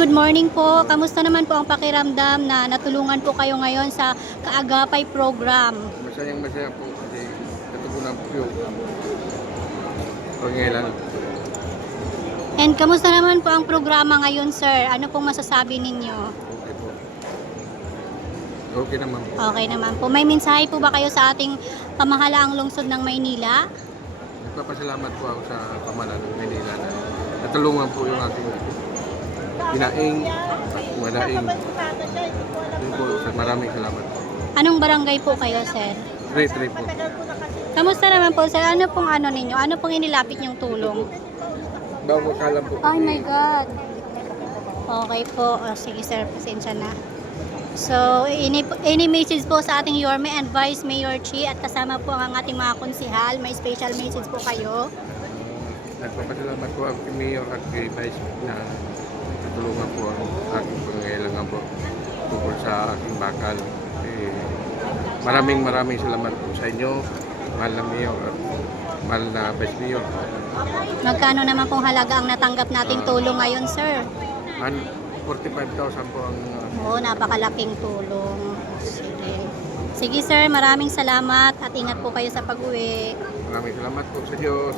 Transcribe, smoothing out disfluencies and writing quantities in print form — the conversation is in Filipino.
good morning po. Kamusta naman po ang pakiramdam na natulungan po kayo ngayon sa Kaagapay program? Masayang masaya po kasi natugunan po yung pangailan. And kamusta naman po ang programa ngayon, sir? Ano pong masasabi ninyo? Okay po. Okay naman po. Okay naman po. May mensahe po ba kayo sa ating pamahalaang lungsod ng Maynila? Nagpapasalamat po ako sa pamahalaan ng Manila na natulungan po yung aking pinaing at madaing. Yun po, maraming salamat po. Anong barangay po kayo, sir? Great po. Kamusta naman po, sir? Ano pong ano ninyo? Ano pong inilapit niyong tulong? Daw mo salam po. Oh my God. Okay po. O, sige, sir. Pasensya na. So, any message po sa ating Yorme and Vice Mayor Chi at kasama po ang ating mga konsihal. May special message po kayo. Nagpapasalamat po ako kay Mayor at kay Vice na natulungan po ang aking pangailangan po tungkol sa aking bakal. Maraming salamat po sa inyo, mahal na Mayor at mahal na Vice Mayor. Magkano naman pong halaga ang natanggap nating tulong ngayon, sir? 45,000 po ang Oo, napakalaking tulong. Sige. Sige, sir. Maraming salamat at ingat po kayo sa pag-uwi. maraming salamat po sa Diyos.